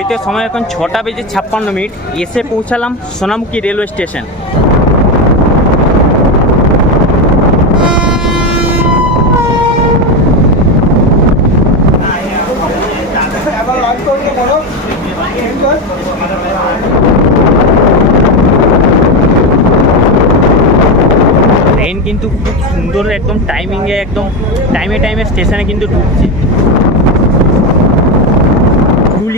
হইতে সময় এখন ছটা বেজে ছাপ্পান্ন মিনিট। এসে পৌঁছালাম সোনামুখী রেলওয়ে স্টেশন। ট্রেন কিন্তু খুব সুন্দর, একদম টাইমিংয়ে একদম টাইমে টাইমে স্টেশনে কিন্তু ঢুকছে।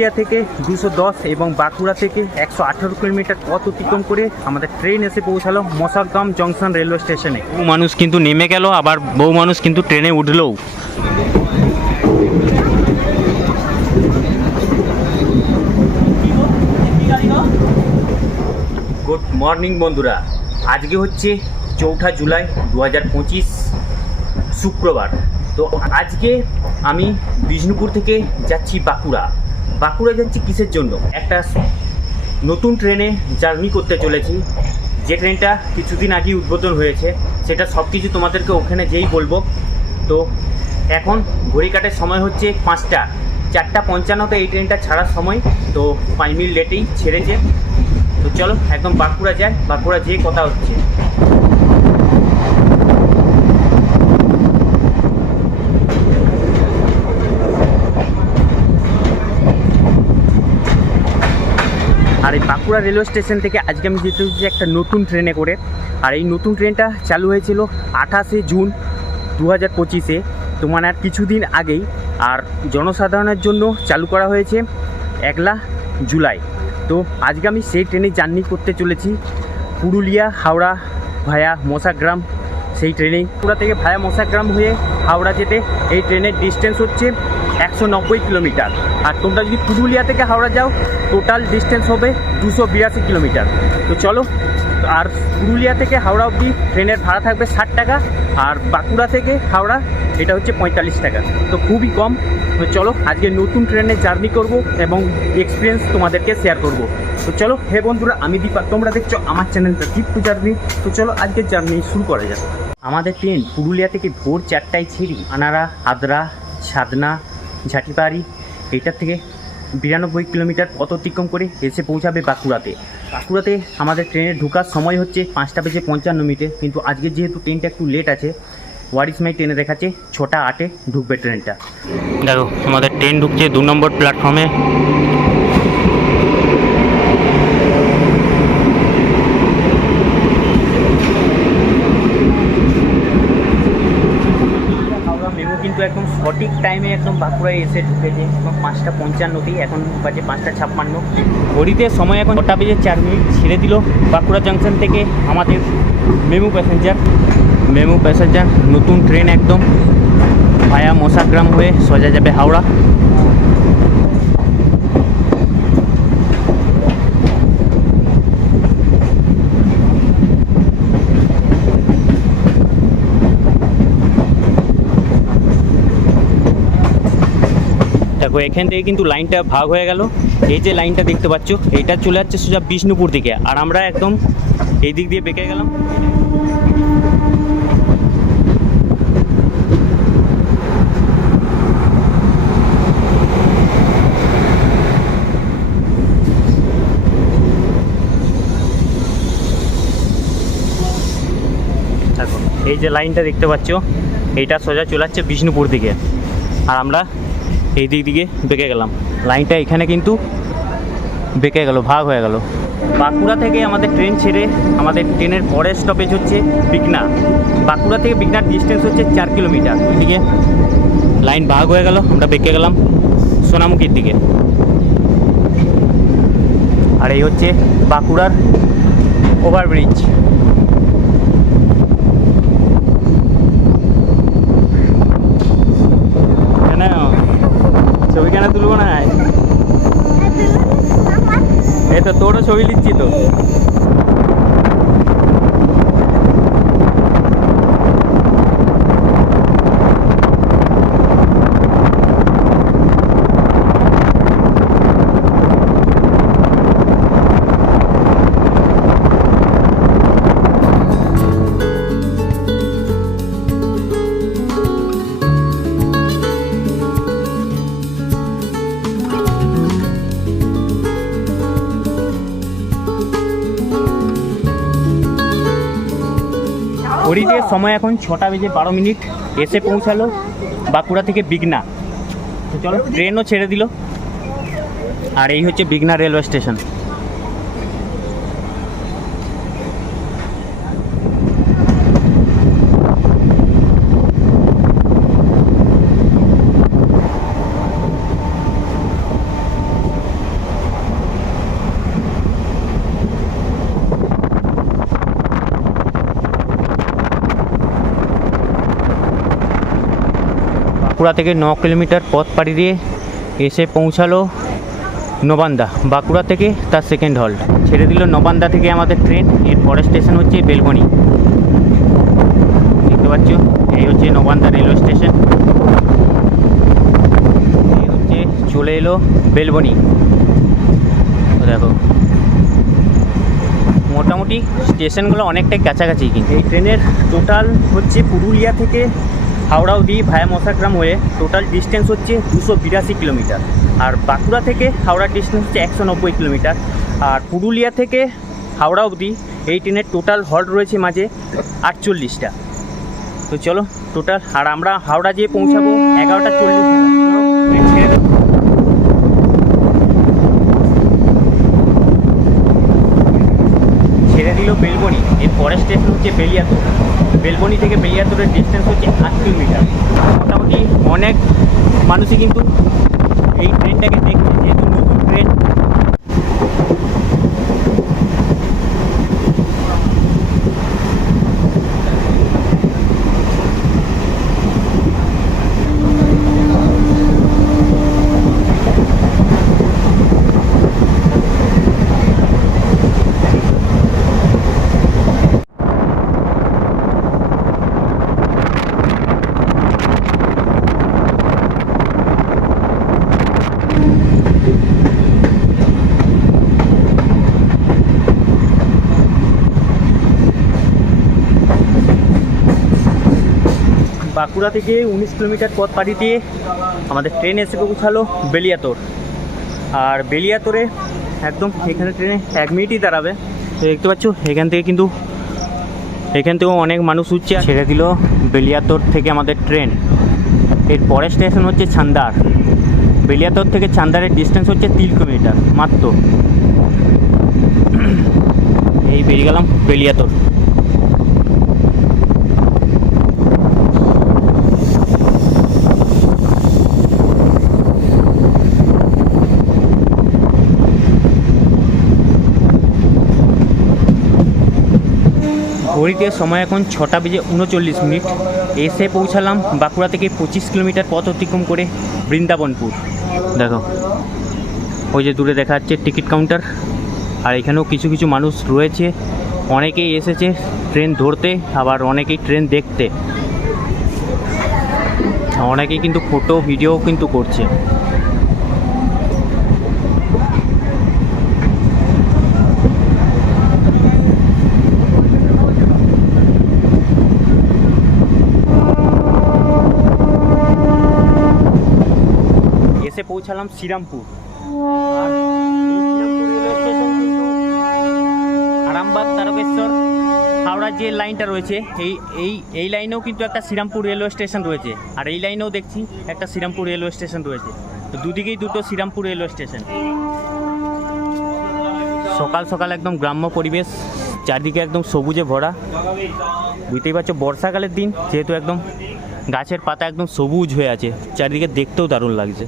পুরুলিয়া থেকে দুশো দশ এবং বাঁকুড়া থেকে একশো আঠেরো কিলোমিটার পথ অতিক্রম করে আমাদের ট্রেন এসে পৌঁছালো মশাগ্রাম জংশন রেলওয়ে স্টেশনে। বহু মানুষ কিন্তু নেমে গেল আবার বহু মানুষ কিন্তু ট্রেনে উঠলেও গুড মর্নিং বন্ধুরা আজকে হচ্ছে চৌঠা জুলাই দু হাজার পঁচিশ শুক্রবার। তো আজকে আমি বিষ্ণুপুর থেকে যাচ্ছি বাঁকুড়া। বাঁকুড়া যাচ্ছি কিসের জন্য? একটা নতুন ট্রেনে জার্নি করতে চলেছি। যে ট্রেনটা কিছুদিন আগেই উদ্বোধন হয়েছে, সেটা সব কিছু তোমাদেরকে ওখানে যেই বলব। তো এখন ঘড়ি কাটার সময় হচ্ছে পাঁচটা। চারটা পঞ্চান্নতে এই ট্রেনটা ছাড়ার সময়, তো পাঁচ মিনিট লেটেই ছেড়েছে। তো চলো, একদম বাঁকুড়া যায় বাঁকুড়া যেয়ে কথা হচ্ছে। আর এই বাঁকুড়া রেলওয়ে স্টেশন থেকে আজকে আমি যেতে হচ্ছে একটা নতুন ট্রেনে করে। আর এই নতুন ট্রেনটা চালু হয়েছিল আঠাশে জুন দু হাজার পঁচিশে। তো মানে আর কিছুদিন আগেই আর জনসাধারণের জন্য চালু করা হয়েছে একলা জুলাই। তো আজকে আমি সেই ট্রেনে জার্নি করতে চলেছি পুরুলিয়া, হাওড়া ভায়া মশাগ্রাম। সেই ট্রেনেই পুরা থেকে ভায়া মশাগ্রাম হয়ে হাওড়া যেতে এই ট্রেনের ডিস্টেন্স হচ্ছে একশো নব্বই কিলোমিটার। আর তোমরা যদি পুরুলিয়া থেকে হাওড়া যাও টোটাল ডিস্টেন্স হবে দুশো বিরাশি কিলোমিটার। তো চলো, আর পুরুলিয়া থেকে হাওড়া অবধি ট্রেনের ভাড়া থাকবে ষাট টাকা, আর বাঁকুড়া থেকে হাওড়া, এটা হচ্ছে পঁয়তাল্লিশ টাকা। তো খুবই কম। তো চলো, আজকে নতুন ট্রেনে জার্নি করব এবং এক্সপিরিয়েন্স তোমাদেরকে শেয়ার করব। তো চলো, হে বন্ধুরা, আমি দীপা তোমরা দেখছ আমার চ্যানেলটা দীপ টু জার্নি তো চলো আজকের জার্নি শুরু করা যাক। আমাদের ট্রেন পুরুলিয়া থেকে ভোর চারটায় ছেড়ি আনারা আদ্রা ছাদনা ঝাটিপাড়ি এটার থেকে বিরানব্বই কিলোমিটার পথ অতিক্রম করে এসে পৌঁছাবে বাঁকুড়াতে। বাঁকুড়াতে আমাদের ট্রেনে ঢোকার সময় হচ্ছে পাঁচটা বেজে পঞ্চান্ন মিনিটে, কিন্তু আজকে যেহেতু ট্রেনটা একটু লেট আছে ওয়ারিস মাই ট্রেনে দেখাচ্ছে ছটা আটে ঢুকবে ট্রেনটা। দেখো, আমাদের ট্রেন ঢুকছে দু নম্বর প্ল্যাটফর্মে হাওড়া মেমো কিন্তু একদম সঠিক টাইমে একদম বাঁকুড়ায় এসে ঢুকেছে, এবং পাঁচটা পঞ্চান্নতেই এখন বাজে পাঁচটা ছাপ্পান্ন। ঘড়িতে সময় এখন ছটা বেজে চার মিনিট, ছেড়ে দিল বাঁকুড়া জাংশন থেকে আমাদের মেমু প্যাসেঞ্জার মেমু প্যাসেঞ্জার নতুন ট্রেন একদম, ভায়া মশাগ্রাম হয়ে সোজা যাবে হাওড়া। দেখো, এখান থেকে কিন্তু লাইনটা ভাগ হয়ে গেল। এই যে লাইনটা দেখতে পাচ্ছ, এইটা চলে যাচ্ছে সোজা বিষ্ণুপুর দিকে। আর আমরা একদম এই দিক দিয়ে বেঁকে গেলাম। এই যে লাইনটা দেখতে পাচ্ছ, এইটা সোজা চলে যাচ্ছে বিষ্ণুপুর দিকে। আর আমরা এই দিক দিকে বেঁকে গেলাম। লাইনটা এখানে কিন্তু বেঁকে গেল, ভাগ হয়ে গেল। বাঁকুড়া থেকে আমাদের ট্রেন ছেড়ে আমাদের ট্রেনের পরের স্টপেজ হচ্ছে বিকনা বাঁকুড়া থেকে বিকনার ডিস্টেন্স হচ্ছে চার কিলোমিটার। ওইদিকে লাইন ভাগ হয়ে গেল, আমরা বেঁকে গেলাম সোনামুখীর দিকে। আর এই হচ্ছে বাঁকুড়ার ওভারব্রিজ কেন ছবি কেন তুলবো না? এই তো তোরও ছবি নিচ্ছি তো। সময় এখন ছটা বেজে বারো মিনিট। এসে পৌঁছালো বাঁকুড়া থেকে বিঘ্না। চলো ট্রেনও ছেড়ে দিল। আর এই হচ্ছে বিঘ্না রেলওয়ে স্টেশন। বাঁকুড়া থেকে ন কিলোমিটার পথ পাড়ি দিয়ে এসে পৌঁছালো নবান্দা। বাঁকুড়া থেকে তার সেকেন্ড হল্ট ছেড়ে দিল নবান্দা থেকে আমাদের ট্রেন এর পরের স্টেশন হচ্ছে বেলবনি। দেখতে পাচ্ছ, এই হচ্ছে নবান্দা রেলওয়ে স্টেশন এই হচ্ছে চলে এলো বেলবনি। দেখো, মোটামুটি স্টেশনগুলো অনেকটাই কাছাকাছি কিন্তু। এই ট্রেনের টোটাল হচ্ছে পুরুলিয়া থেকে হাওড়া অবধি ভায়া মশাগ্রাম হয়ে টোটাল ডিস্টেন্স হচ্ছে দুশো বিরাশি কিলোমিটার। আর বাঁকুড়া থেকে হাওড়ার ডিস্টেন্স হচ্ছে একশো নব্বই কিলোমিটার। আর পুরুলিয়া থেকে হাওড়া অবধি এই ট্রেনের টোটাল হল্ট রয়েছে মাঝে আটচল্লিশটা। তো চলো টোটাল আর আমরা হাওড়া যেয়ে পৌঁছাবো এগারোটা চল্লিশ ছেড়ে দেবো ছেড়ে দিল বেলবনি এর পরের স্টেশন হচ্ছে বেলিয়াতোর বেলবনি থেকে বেলিয়াতোরের ডিস্টেন্স হচ্ছে আট কিলোমিটার। মোটামুটি অনেক মানুষই কিন্তু এই ট্রেনটাকে দেখছে, যেহেতু নতুন ট্রেন বাঁকুড়া থেকে উনিশ কিলোমিটার পথ পাড়ি দিয়ে আমাদের ট্রেন এসে পৌঁছালো বেলিয়াতোর। আর বেলিয়াতোরে একদম এখানে ট্রেনে এক মিনিটই দাঁড়াবে। দেখতে পাচ্ছ, এখান থেকে কিন্তু এখান থেকেও অনেক মানুষ উঠছে। ছেড়ে দিল বেলিয়াতোর থেকে আমাদের ট্রেন। এর পরের স্টেশন হচ্ছে ছান্দার। বেলিয়াতোর থেকে ছান্দারের ডিস্টেন্স হচ্ছে তিন কিলোমিটার, মাত্র। এই বেরিয়ে গেলাম বেলিয়াতোর। ঘড়িতে সময় এখন ছটা বেজে উনচল্লিশ মিনিট। এসে পৌঁছালাম বাঁকুড়া থেকে পঁচিশ কিলোমিটার পথ অতিক্রম করে বৃন্দাবনপুর। দেখো, ওই যে দূরে দেখা যাচ্ছে টিকিট কাউন্টার। আর এখানেও কিছু কিছু মানুষ রয়েছে। অনেকেই এসেছে ট্রেন ধরতে, আবার অনেকেই ট্রেন দেখতে। অনেকেই কিন্তু ফটো, ভিডিও কিন্তু করছে এসে পৌঁছালাম শ্রীরামপুর। আরামবাগ, তারকেশ্বর হাওড়ার যে লাইনটা রয়েছে, এই এই এই লাইনেও কিন্তু একটা শ্রীরামপুর রেলওয়ে স্টেশন রয়েছে। আর এই লাইনেও দেখছি একটা শ্রীরামপুর রেলওয়ে স্টেশন রয়েছে। তো দুদিকেই দুটো শ্রীরামপুর রেলওয়ে স্টেশন। সকাল সকাল একদম গ্রাম্য পরিবেশ, চারদিকে একদম সবুজে ভরা। বুঝতেই পারছ, বর্ষাকালের দিন, যেহেতু একদম গাছের পাতা একদম সবুজ হয়ে আছে, চারিদিকে দেখতেও দারুণ লাগছে।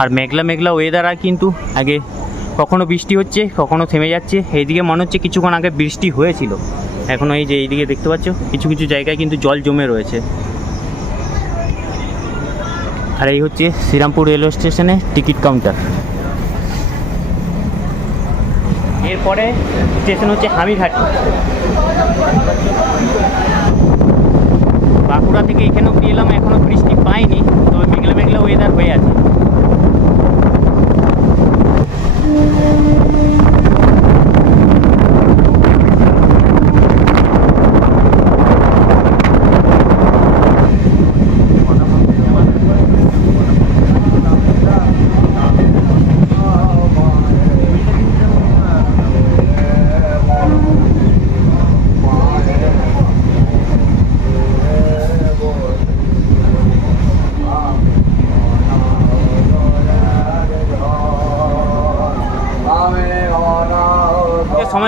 আর মেঘলা মেঘলা ওয়েদার আর কিন্তু আগে কখনো বৃষ্টি হচ্ছে, কখনো থেমে যাচ্ছে। এইদিকে মনে হচ্ছে কিছুক্ষণ আগে বৃষ্টি হয়েছিল। এখন এই যে এইদিকে দেখতে পাচ্ছ, কিছু কিছু জায়গায় কিন্তু জল জমে রয়েছে। আর এই হচ্ছে শ্রীরামপুর রেলওয়ে স্টেশনে টিকিট কাউন্টার এরপরে স্টেশন হচ্ছে হামিরহাটি। বাঁকুড়া থেকে এখানে অব্দি এলাম এখনও বৃষ্টি পাইনি, তবে মেঘলা মেঘলা ওয়েদার হয়ে আছে।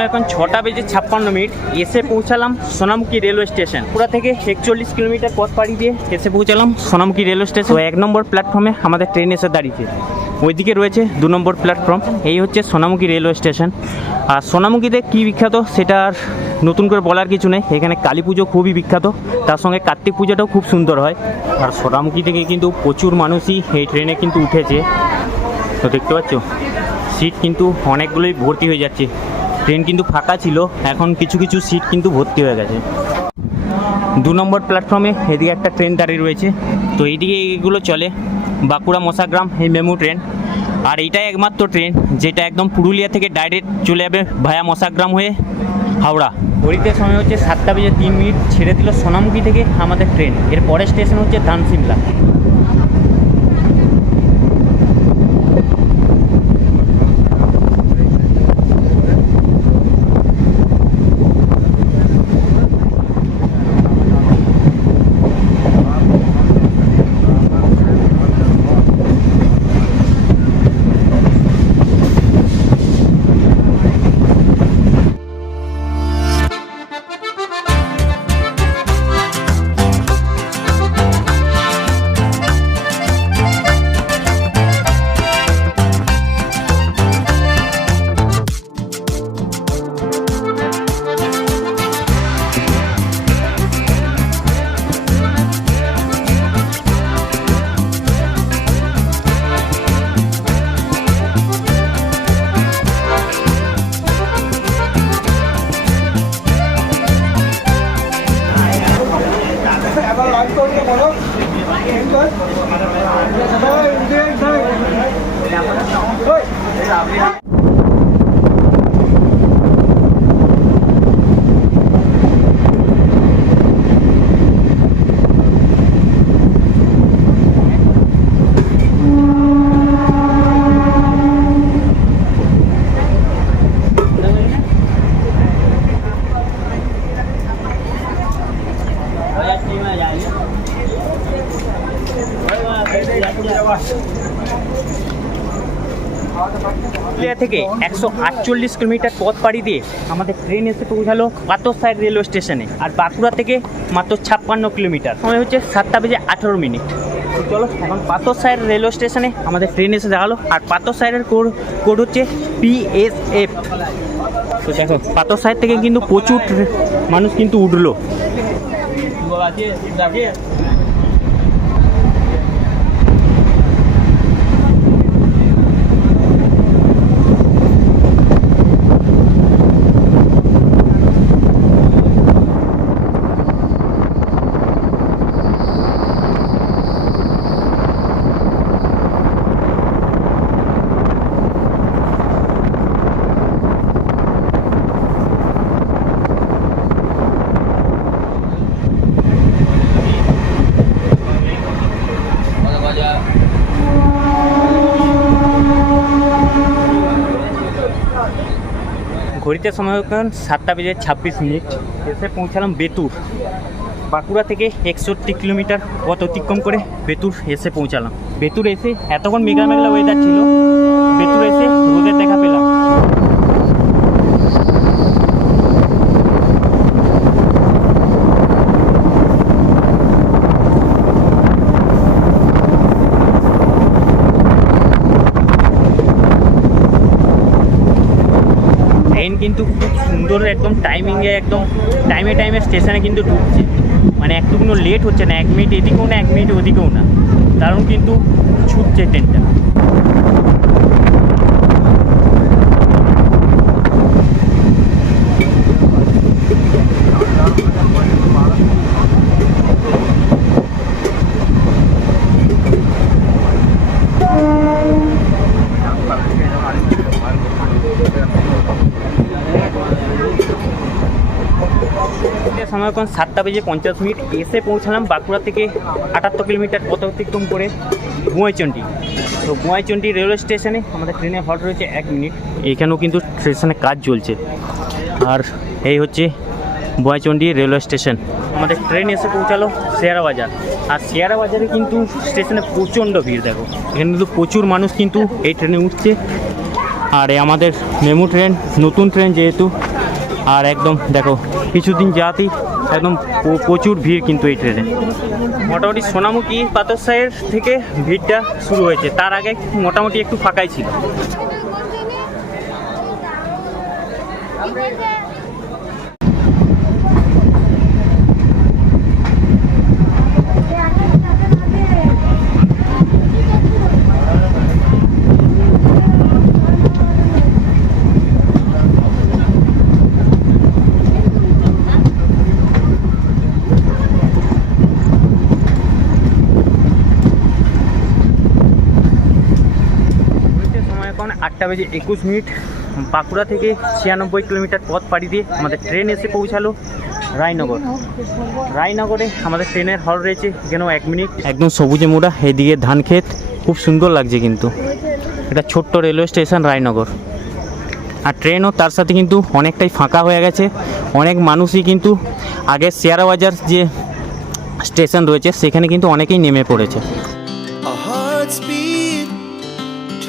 সময় এখন ছটা বেজে ছাপ্পান্ন মিনিট। এসে পৌঁছালাম সোনামুখী রেলওয়ে স্টেশন। পুরা থেকে একচল্লিশ কিলোমিটার পথ পাড়ি দিয়ে এসে পৌঁছালাম সোনামুখী রেলওয়ে স্টেশন। এক নম্বর প্ল্যাটফর্মে আমাদের ট্রেন এসে দাঁড়িয়েছে। ওইদিকে রয়েছে দু নম্বর প্ল্যাটফর্ম। এই হচ্ছে সোনামুখী রেলওয়ে স্টেশন। আর সোনামুখীতে কী বিখ্যাত সেটা আর নতুন করে বলার কিছু নেই। এখানে কালী পুজো খুবই বিখ্যাত। তার সঙ্গে কার্তিক পুজোটাও খুব সুন্দর হয়। আর সোনামুখী থেকে কিন্তু প্রচুর মানুষই এই ট্রেনে কিন্তু উঠেছে। তো দেখতে পাচ্ছ, সিট কিন্তু অনেকগুলোই ভর্তি হয়ে যাচ্ছে। ট্রেন কিন্তু ফাঁকা ছিল, এখন কিছু কিছু সিট কিন্তু ভর্তি হয়ে গেছে। দু নম্বর প্ল্যাটফর্মে এদিকে একটা ট্রেন দাঁড়িয়ে রয়েছে। তো এইদিকে এগুলো চলে, বাঁকুড়া মশাগ্রাম, এই মেমু ট্রেন আর এইটাই একমাত্র ট্রেন যেটা একদম পুরুলিয়া থেকে ডাইরেক্ট চলে যাবে ভায়া মশাগ্রাম হয়ে হাওড়া। ঘড়িতে সময় হচ্ছে সাতটা বেজে তিন মিনিট, ছেড়ে দিল সোনামুখী থেকে আমাদের ট্রেন এর পরের স্টেশন হচ্ছে ধানসিমলা থেকে একশো আটচল্লিশ কিলোমিটার পথ পাড়ি দিয়ে আমাদের ট্রেন এসে পৌঁছালো পাতরসাইড রেলওয়ে স্টেশনে আর বাঁকুড়া থেকে মাত্র ছাপ্পান্ন কিলোমিটার। সময় হচ্ছে সাতটা বেজে আঠেরো মিনিট। চলো, এখন পাতরসাইড রেলওয়ে স্টেশনে আমাদের ট্রেন এসে দেখাল আর পাতরসাইডের কোড কোড হচ্ছে পিএসএফ তো দেখো পাতরসাইড থেকে কিন্তু প্রচুর মানুষ কিন্তু উঠল। ঘড়িতে সময় এখন সাতটা বেজে ছাব্বিশ মিনিট। এসে পৌঁছালাম বেতুর। বাঁকুড়া থেকে একষট্টি কিলোমিটার পথ অতিক্রম করে বেতুর এসে পৌঁছালাম। বেতুর এসে এতক্ষণ মেঘলা মেঘলা ওয়েদার ছিল। বেতুর এসে রোদের দেখা পেলাম ট্রেন কিন্তু খুব সুন্দর একদম টাইমিংয়ে একদম টাইমে টাইমে স্টেশনে কিন্তু ঢুকছে। মানে একটু কোনো লেট হচ্ছে না, এক মিনিট এদিকেও না, এক মিনিট ওদিকেও না। দারুণ কিন্তু ছুটছে ট্রেনটা সময় এখন সাতটা বেজে পঞ্চাশ মিনিট। এসে পৌঁছালাম বাঁকুড়া থেকে আটাত্তর কিলোমিটার পথ অতিক্রম করে গুয়াইচন্ডি তো গুয়াইচন্ডি রেলওয়ে স্টেশনে আমাদের ট্রেনে হল্ট রয়েছে এক মিনিট। এখানেও কিন্তু স্টেশনে কাজ চলছে। আর এই হচ্ছে বয়চন্ডি রেলওয়ে স্টেশন। আমাদের ট্রেন এসে পৌঁছালো শেয়ারা বাজার আর শেয়ারা বাজারে কিন্তু স্টেশনে প্রচণ্ড ভিড়, দেখো। এখানে কিন্তু প্রচুর মানুষ কিন্তু এই ট্রেনে উঠছে। আর আমাদের মেমু ট্রেন, নতুন ট্রেন যেহেতু আর একদম, দেখো, কিছুদিন যাতেই একদম প্রচুর ভিড় কিন্তু এই ট্রেনে মোটামুটি সোনামুখী পাতরসাহের থেকে ভিড়টা শুরু হয়েছে। তার আগে মোটামুটি একটু ফাঁকাই ছিল ঘড়িতে সময় এখন আটটা বেজে একুশ মিনিট। বাঁকুড়া থেকে ছিয়ানব্বই কিলোমিটার পথ পাড়ি দিয়ে আমাদের ট্রেন এসে পৌঁছালো রায়নগর। রায়নগরে আমাদের ট্রেনের হল রয়েছে এখানেও এক মিনিট। একদম সবুজে মোড়া, এদিকে ধান ক্ষেত। খুব সুন্দর লাগছে কিন্তু। এটা ছোট্ট রেলওয়ে স্টেশন রায়নগর। আর ট্রেনও তার সাথে কিন্তু অনেকটাই ফাঁকা হয়ে গেছে। অনেক মানুষই কিন্তু আগে শেয়ারা বাজার যে স্টেশন রয়েছে, সেখানে কিন্তু অনেকেই নেমে পড়েছে।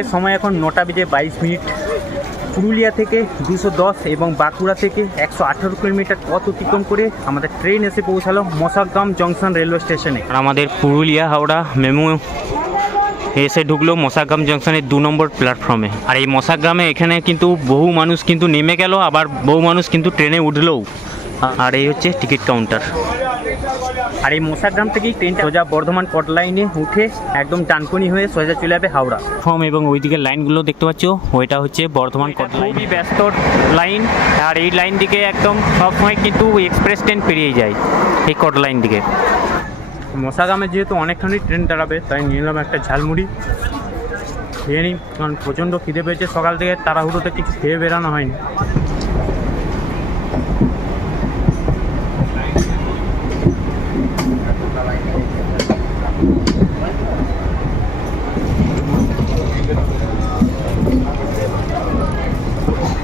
ঘড়িতে সময় এখন নটা বেজে বাইশ মিনিট। পুরুলিয়া থেকে দুশো দশ এবং বাঁকুড়া থেকে একশো আঠেরো কিলোমিটার পথ অতিক্রম করে আমাদের ট্রেন এসে পৌঁছালো মশাগ্রাম জংশন রেলওয়ে স্টেশনে। আর আমাদের পুরুলিয়া, হাওড়া, মেমু এসে ঢুকলো মশাগ্রাম জংশনের দু নম্বর প্ল্যাটফর্মে আর এই মশাগ্রামে এখানে কিন্তু বহু মানুষ কিন্তু নেমে গেল, আবার বহু মানুষ কিন্তু ট্রেনে উঠলেও। আর এই হচ্ছে টিকিট কাউন্টার। আর এই মশাগ্রাম থেকেই ট্রেনটা সোজা বর্ধমান কট লাইনে উঠে একদম টানকুনি হয়ে সোজা চলে যাবে হাওড়া। ফর্ম এবং ওইদিকে লাইনগুলো দেখতে পাচ্ছ ওইটা হচ্ছে বর্ধমান কট লাইন। খুবই ব্যস্ত লাইন আর এই লাইন দিকে একদম সবসময় কিন্তু এক্সপ্রেস ট্রেন পেরিয়ে যায় এই কট লাইন দিকে। মশাগ্রামে যেহেতু অনেকখানি ট্রেন দাঁড়াবে তাই নিলাম একটা ঝালমুড়ি। খেয়ে নিই কারণ প্রচণ্ড খিদে পেয়েছে সকাল থেকে তাড়াহুড়োতে কিছু খেয়ে বেরানো হয়নি।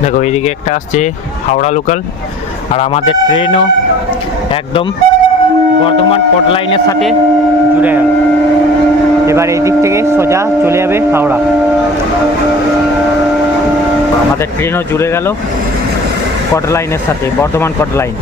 দেখো, এইদিকে একটা আসছে হাওড়া লোকাল আর আমাদের ট্রেনও একদম বর্ধমান পট লাইনের সাথে জুড়ে গেল। এবার এই দিক থেকে সোজা চলে যাবে হাওড়া। আমাদের ট্রেনও জুড়ে গেল কট লাইনের সাথে, বর্ধমান কট লাইন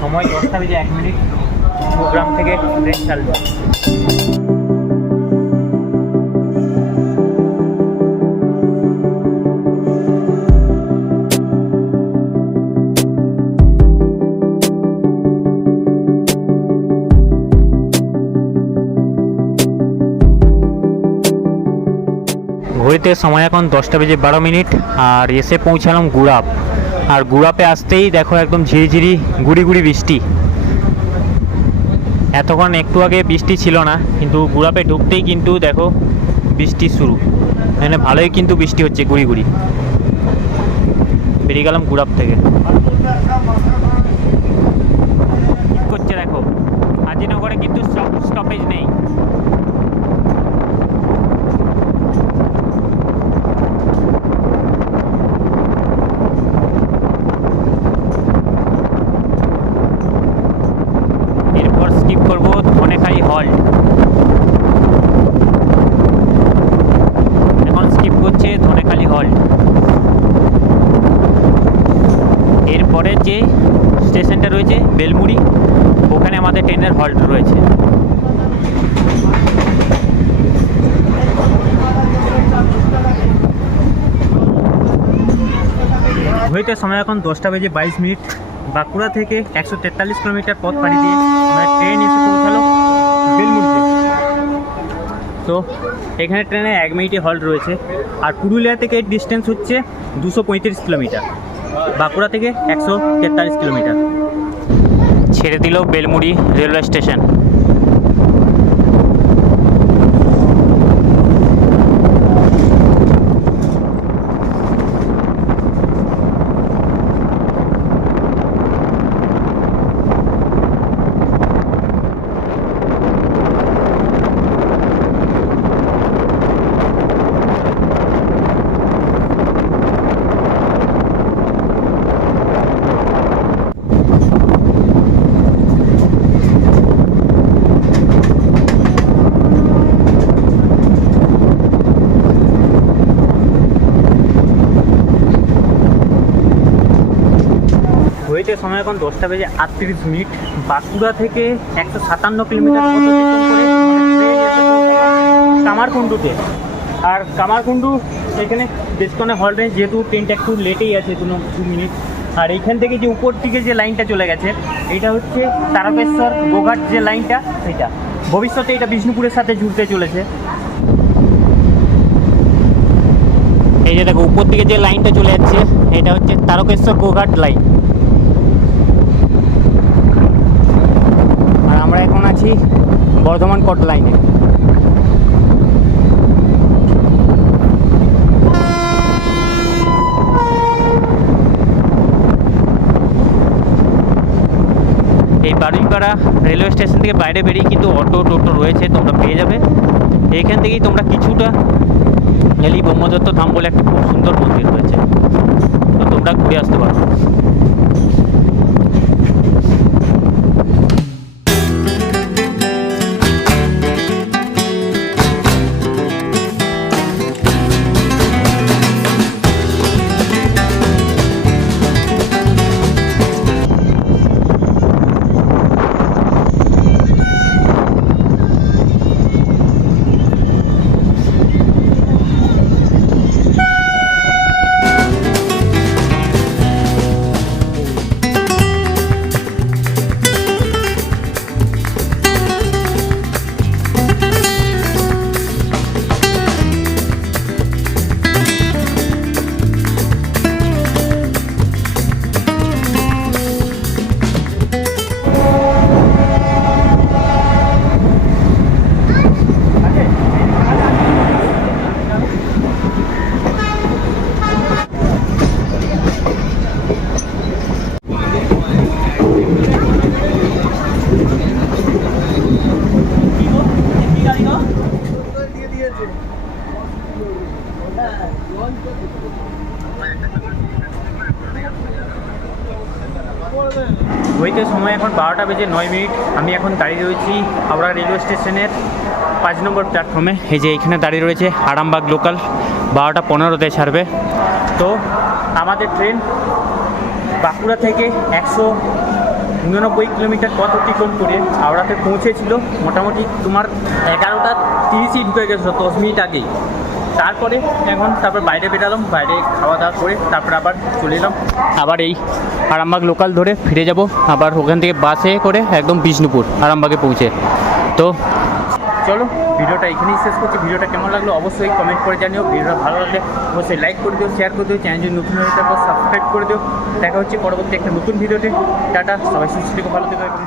সময় দশটা বেজে এক মিনিট প্রোগ্রাম ট্রেন ঘড়িতে সময় এখন দশটা বেজে বারো মিনিট, আর এসে পৌঁছালাম গুড়াপ। আর গুড়াপে আসতেই দেখো একদম ঝিরিঝিরি গুড়ি গুড়ি বৃষ্টি। এতক্ষণ একটু আগে বৃষ্টি ছিল না, কিন্তু গুড়াপে ঢুকতেই কিন্তু দেখো বৃষ্টি শুরু। মানে ভালোই কিন্তু বৃষ্টি হচ্ছে গুড়ি গুড়ি। বেরিয়ে গেলাম গুড়াপ থেকে। হল্ট এখন স্কিপ করছে ধনেখালি হল্ট এরপরে যে স্টেশনটা রয়েছে, বেলমুড়ি, ওখানে আমাদের ট্রেনের হল্ট রয়েছে। ঘড়িতে সময় এখন দশটা বেজে বাইশ মিনিট। বাঁকুড়া থেকে একশো তেতাল্লিশ কিলোমিটার পথ পাড়ি দিয়ে আমরা ট্রেন এসে পৌঁছালো। তো এখানে ট্রেনে এক মিনিটে হল্ট রয়েছে। আর পুরুলিয়া থেকে ডিস্টেন্স হচ্ছে দুশো কিলোমিটার। বাঁকুড়া থেকে একশো তেতাল্লিশ কিলোমিটার। ছেড়ে দিল বেলমুড়ি রেলওয়ে স্টেশন। হয়েছে সময় এখন দশটা বেজে আটত্রিশ মিনিট। বাঁকুড়া থেকে একশো সাতান্ন কিলোমিটার কামারকুণ্ডুতে। আর কামারকুণ্ডু এখানে বেশক্ষণে হল ট্রেন যেহেতু ট্রেনটা একটু লেটেই আছে, দু দু মিনিট। আর এইখান থেকে যে উপর দিকে যে লাইনটা চলে গেছে, এটা হচ্ছে তারকেশ্বর গোঘাট যে লাইনটা সেটা ভবিষ্যতে এটা বিষ্ণুপুরের সাথে জুড়তে চলেছে। এই যে দেখো, উপর দিকে যে লাইনটা চলে যাচ্ছে, এটা হচ্ছে তারকেশ্বর গোঘাট লাইন আর আমরা এখন আছি বর্ধমান কোট লাইনে এই বারুইপাড়া রেলওয়ে স্টেশন থেকে বাইরে বেরিয়ে কিন্তু অটো টোটো রয়েছে, তোমরা পেয়ে যাবে। এইখান থেকেই তোমরা কিছুটা এলি ব্রহ্মদত্ত ধাম বলে একটা খুব সুন্দর মন্দির রয়েছে। তো তোমরা ঘুরে আসতে পারো। বেজে নয় মিনিট। আমি এখন দাঁড়িয়ে রয়েছি হাওড়া রেলওয়ে স্টেশনের পাঁচ নম্বর প্ল্যাটফর্মে। এই যে এখানে দাঁড়িয়ে রয়েছে আরামবাগ লোকাল। বারোটা পনেরোতে ছাড়বে। তো আমাদের ট্রেন বাঁকুড়া থেকে একশো উননব্বই কিলোমিটার পথ অতিক্রম করে হাওড়াতে পৌঁছেছিল। মোটামুটি তোমার এগারোটা তিরিশই ঢুকে গেছিল, দশ মিনিট আগেই। তারপরে এখন তারপর বাইরে বেরালাম, বাইরে খাওয়া দাওয়া করে তারপর আবার চলে এলাম। আবার এই আরামবাগ লোকাল ধরে ফিরে যাব। আবার ওখান থেকে বাসে করে একদম বিষ্ণুপুর, আরামবাগে পৌঁছে। তো চলো, ভিডিওটা এখানেই শেষ করছি। ভিডিওটা কেমন লাগল অবশ্যই কমেন্ট করে জানিও। ভিডিওটা ভালো লাগলে অবশ্যই লাইক করে দিও শেয়ার করে দিও। চ্যানেল যদি নতুন হয়ে থাকো সাবস্ক্রাইব করে দিও। দেখা হচ্ছে পরবর্তী একটা নতুন ভিডিওতে। টাটা, সবাই সুস্থ থেকে, ভালো থেকো, এবং।